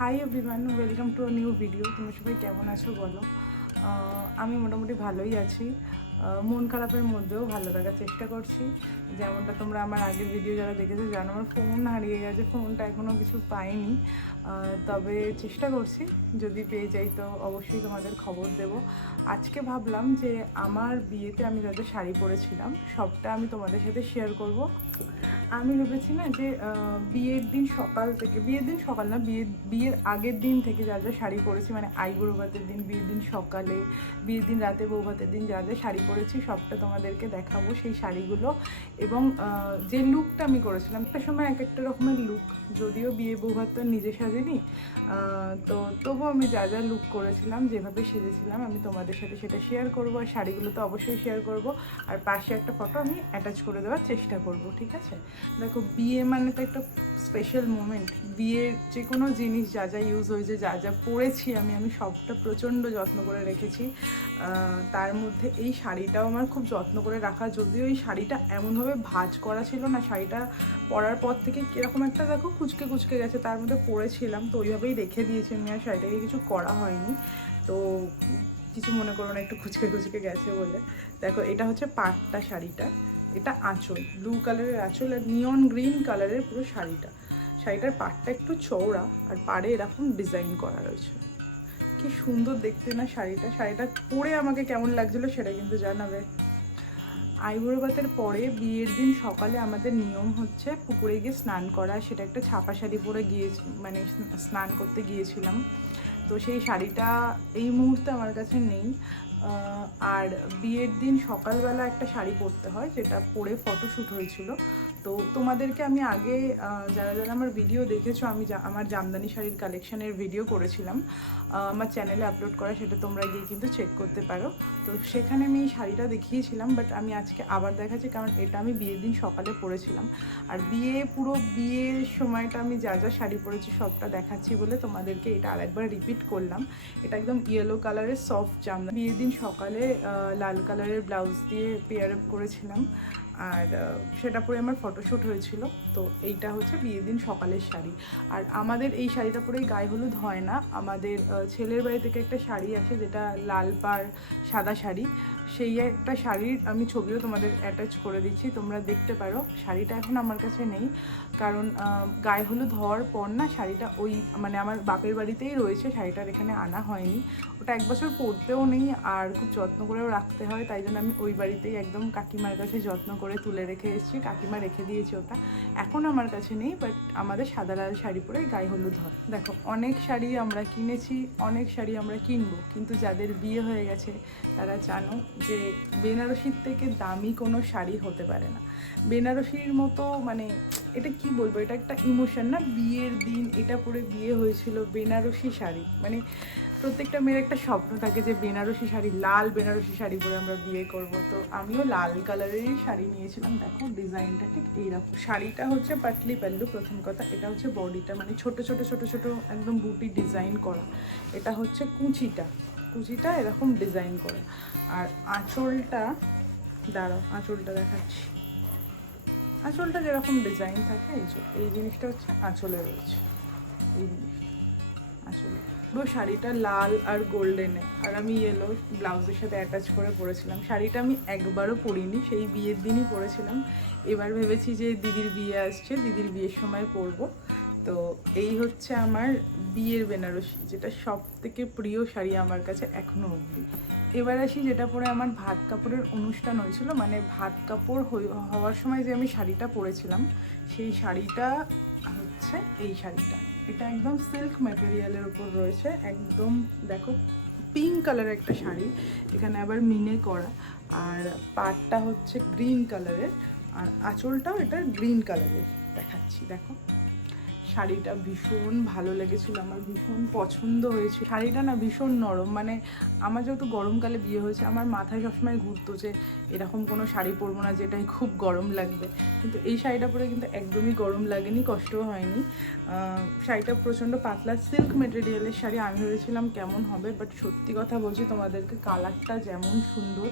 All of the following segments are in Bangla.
Hi everyone, welcome to a new video. তোমরা সবাই কেমন আছো বলো? আমি মোটামুটি ভালোই আছি। মন খারাপের মধ্যেও ভালো থাকার চেষ্টা করছি। যেমনটা তোমরা আমার আগের ভিডিও যারা দেখেছো জানো, আমার ফোন হারিয়ে গেছে, ফোনটা এখনও কিছু পাইনি। তবে চেষ্টা করছি, যদি পেয়ে যাই তো অবশ্যই তোমাদের খবর দেব। আজকে ভাবলাম যে আমার বিয়েতে আমি যাদের শাড়ি পরেছিলাম সবটা আমি তোমাদের সাথে শেয়ার করব। আমি ভেবেছি না যে বিয়ের দিন সকাল থেকে, বিয়ের দিন সকাল না, বিয়ের আগের দিন থেকে যা যা শাড়ি পরেছি, মানে আইবুড়ো ভাতের দিন, বিয়ের দিন সকালে, বিয়ের দিন রাতে, বউ ভাতের দিন যা যা শাড়ি পরেছি সবটা তোমাদেরকে দেখাবো, সেই শাড়িগুলো। এবং যে লুকটা আমি করেছিলাম, একটা সময় এক একটা রকমের লুক, যদিও বিয়ে বউ ভাত তো নিজে সাজিনি, তো তবুও আমি যা যা লুক করেছিলাম, যেভাবে সেজেছিলাম, আমি তোমাদের সাথে সেটা শেয়ার করবো। আর শাড়িগুলো তো অবশ্যই শেয়ার করব, আর পাশে একটা ফটো আমি অ্যাটাচ করে দেওয়ার চেষ্টা করব, ঠিক আছে? দেখো, বিয়ে মানে তো একটা স্পেশাল মোমেন্ট। বিয়ের যে কোনো জিনিস যা যা ইউজ হয়েছে, যা যা পরেছি আমি সবটা প্রচণ্ড যত্ন করে রেখেছি। তার মধ্যে এই শাড়িটাও আমার খুব যত্ন করে রাখা, যদিও এই শাড়িটা এমনভাবে ভাঁজ করা ছিল না, শাড়িটা পরার পর থেকে কীরকম একটা দেখো কুচকে কুচকে গেছে, তার মধ্যে পরেছিলাম তো ওইভাবেই রেখে দিয়েছি আমি, আর শাড়িটাকে কিছু করা হয়নি। তো কিছু মনে করো না, একটু কুচকে কুচকে গেছে বলে। দেখো, এটা হচ্ছে পাটটা শাড়িটা, এটা আঁচল, ব্লু কালারের আঁচল আর নিয়ন গ্রিন কালারের পুরো শাড়িটা। শাড়িটার পাড়টা একটু চওড়া আর পাড়ে এরকম ডিজাইন করা রয়েছে। কি সুন্দর দেখতে না শাড়িটা! শাড়িটা পরে আমাকে কেমন লাগছিলো সেটা কিন্তু জানাবে। আইবুড়ো ভাতের পরে বিয়ের দিন সকালে আমাদের নিয়ম হচ্ছে পুকুরে গিয়ে স্নান করা। সেটা একটা ছাপা শাড়ি পরে গিয়েছি, মানে স্নান করতে গিয়েছিলাম। তো সেই শাড়িটা এই মুহূর্তে আমার কাছে নেই। আর বিয়ের দিন সকালবেলা একটা শাড়ি পরতে হয়, যেটা পরে ফটোশ্যুট হয়েছিল। তো তোমাদেরকে আমি আগে, যারা যারা আমার ভিডিও দেখেছো, আমি আমার জামদানি শাড়ির কালেকশানের ভিডিও করেছিলাম আমার চ্যানেলে আপলোড করা, সেটা তোমরা গিয়ে কিন্তু চেক করতে পারো। তো সেখানে আমি এই শাড়িটা দেখিয়েছিলাম, বাট আমি আজকে আবার দেখাচ্ছি, কারণ এটা আমি বিয়ের দিন সকালে পরেছিলাম। আর পুরো বিয়ের সময়টা আমি যা যা শাড়ি পরেছি সবটা দেখাচ্ছি বলে তোমাদেরকে এটা আরেকবার রিপিট করলাম। এটা একদম ইয়েলো কালারের সফট জামদানি। বিয়ের দিন সকালে লাল কালারের ব্লাউজ দিয়ে পেয়ার আপ করেছিলাম, আর সেটা পরে আমার ফটোশ্যুট হয়েছিল। তো এইটা হচ্ছে বিয়ের দিন সকালের শাড়ি। আর আমাদের এই শাড়িটা পরেই গায়ে হলুদ হয় না, আমাদের ছেলের বাড়ি থেকে একটা শাড়ি আসে, যেটা লাল পাড় সাদা শাড়ি। সেই একটা শাড়ির আমি ছবিও তোমাদের অ্যাটাচ করে দিচ্ছি, তোমরা দেখতে পারো। শাড়িটা এখন আমার কাছে নেই, কারণ গায়ে হলুদ হওয়ার পর না শাড়িটা ওই, মানে আমার বাপের বাড়িতেই রয়েছে, শাড়িটার এখানে আনা হয়নি। ওটা এক বছর পরতেও নেই, আর খুব যত্ন করেও রাখতে হয়, তাই জন্য আমি ওই বাড়িতেই একদম কাকিমার কাছে যত্ন করে তুলে রেখে এসেছি। কাকিমা রেখে দিয়েছে ওটা, এখন আমার কাছে নেই। বাট আমাদের সাদা লাল শাড়ি পরে গায়ে হলুদ হয়। দেখো, অনেক শাড়ি আমরা কিনেছি, অনেক শাড়ি আমরা কিনবো, কিন্তু যাদের বিয়ে হয়ে গেছে তারা জানো যে বেনারসির থেকে দামি কোনো শাড়ি হতে পারে না। বেনারসির মতো, মানে এটা কি বলবো, এটা একটা ইমোশন না। বিয়ের দিন এটা পরে বিয়ে হয়েছিল, বেনারসি শাড়ি, মানে প্রত্যেকটা মেয়ের একটা স্বপ্ন থাকে যে বেনারসি শাড়ি, লাল বেনারসি শাড়ি পরে আমরা বিয়ে করব। তো আমিও লাল কালারেরই শাড়ি নিয়েছিলাম। দেখো, ডিজাইনটা ঠিক এইরকম। শাড়িটা হচ্ছে পাটলি পাল্লু, প্রথম কথা। এটা হচ্ছে বডিটা, মানে ছোট ছোট ছোট ছোট একদম বুটি ডিজাইন করা। এটা হচ্ছে কুচিটা, কুচিটা এরকম ডিজাইন করা। আর আঁচলটা, দাঁড়াও আঁচলটা দেখাচ্ছি। আঁচলটা যেরকম ডিজাইন থাকে, এই জিনিসটা হচ্ছে আঁচলে রয়েছে, এই জিনিসটা আঁচলে। পুরো শাড়িটা লাল আর গোল্ডেনে, আর আমি ইয়েলো ব্লাউজের সাথে অ্যাটাচ করে পরেছিলাম। শাড়িটা আমি একবারও পরিনি, সেই বিয়ের দিনই পরেছিলাম। এবার ভেবেছি যে দিদির বিয়ে আসছে, দিদির বিয়ের সময় পরবো। তো এই হচ্ছে আমার বিয়ের বেনারসি, যেটা সব থেকে প্রিয় শাড়ি আমার কাছে এখনও অবধি। এবার আসি যেটা পরে আমার ভাত কাপড়ের অনুষ্ঠান হয়েছিল, মানে ভাত কাপড় হওয়ার সময় যে আমি শাড়িটা পরেছিলাম, সেই শাড়িটা হচ্ছে এই শাড়িটা। এটা একদম সিল্ক ম্যাটেরিয়ালের উপর রয়েছে, একদম দেখো পিঙ্ক কালারের একটা শাড়ি, এখানে আবার মিনে করা। আর পাড়টা হচ্ছে গ্রিন কালারের, আর আঁচলটাও এটা গ্রিন কালারের। দেখাচ্ছি, দেখো শাড়িটা ভীষণ ভালো লেগেছিলো আমার, ভীষণ পছন্দ হয়েছে। শাড়িটা না ভীষণ নরম, মানে আমার যেহেতু গরমকালে বিয়ে হয়েছে, আমার মাথায় সবসময় ঘুরতো যে এরকম কোনো শাড়ি পরবো না যেটাই খুব গরম লাগবে, কিন্তু এই শাড়িটা পরে কিন্তু একদমই গরম লাগেনি, কষ্টও হয়নি। শাড়িটা প্রচণ্ড পাতলা সিল্ক মেটেরিয়ালের শাড়ি। আমি ভেবেছিলাম কেমন হবে, বাট সত্যি কথা বলছি তোমাদেরকে, কালারটা যেমন সুন্দর,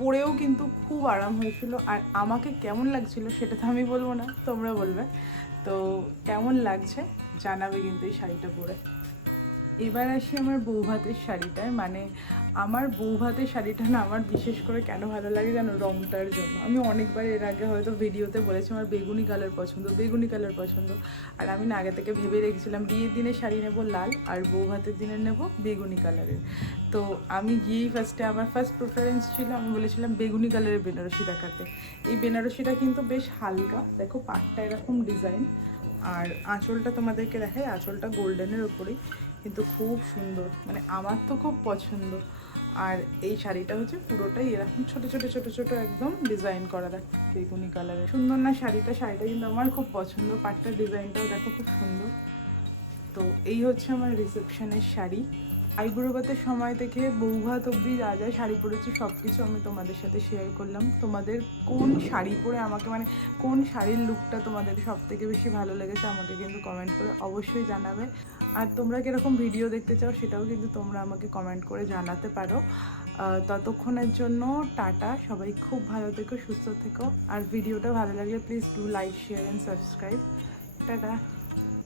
পরেও কিন্তু খুব আরাম হয়েছিল। আর আমাকে কেমন লাগছিল সেটা তো আমি বলবো না, তোমরা বলবে। তো কেমন লাগছে জানাবে কিন্তু এই শাড়িটা পরে। এবার আসি আমার বৌভাতের শাড়িটায়। মানে আমার বৌভাতের শাড়িটা না আমার বিশেষ করে কেন ভালো লাগে জানো, রংটার জন্য। আমি অনেকবার এর আগে হয়তো ভিডিওতে বলেছি আমার বেগুনি কালার পছন্দ, বেগুনি কালার পছন্দ। আর আমি না আগে থেকে ভেবে রেখেছিলাম বিয়ের দিনে শাড়ি নেবো লাল আর বৌভাতের দিনে নেব বেগুনি কালারের। তো আমি গিয়েই আমার ফার্স্ট প্রেফারেন্স ছিল, আমি বলেছিলাম বেগুনি কালারের বেনারসি দেখাতে। এই বেনারসিটা কিন্তু বেশ হালকা, দেখো পাটটা এরকম ডিজাইন, আর আঁচলটা তোমাদেরকে দেখাই, আঁচলটা গোল্ডেনের ওপরেই, কিন্তু খুব সুন্দর, মানে আমার তো খুব পছন্দ। আর এই শাড়িটা হচ্ছে পুরোটাই এরকম ছোট ছোট ছোট ছোট একদম ডিজাইন করা, দেখ বেগুনি কালারের। সুন্দর না শাড়িটা? শাড়িটা কিন্তু আমার খুব পছন্দ, পাটটার ডিজাইনটাও দেখো খুব সুন্দর। তো এই হচ্ছে আমার রিসেপশনের শাড়ি। আইবুড়োভাতের সময় থেকে বৌভাত অবধি যা যা শাড়ি পরেছি সব কিছু আমি তোমাদের সাথে শেয়ার করলাম। তোমাদের কোন শাড়ি পরে আমাকে, মানে কোন শাড়ির লুকটা তোমাদের সব থেকে বেশি ভালো লেগেছে আমাকে কিন্তু কমেন্ট করে অবশ্যই জানাবে। আর তোমরা কীরকম ভিডিও দেখতে চাও সেটাও কিন্তু তোমরা আমাকে কমেন্ট করে জানাতে পারো। ততক্ষণের জন্য টাটা, সবাই খুব ভালো থেকো, সুস্থ থেকো। আর ভিডিওটা ভালো লাগলে please do like, share and subscribe. Tata.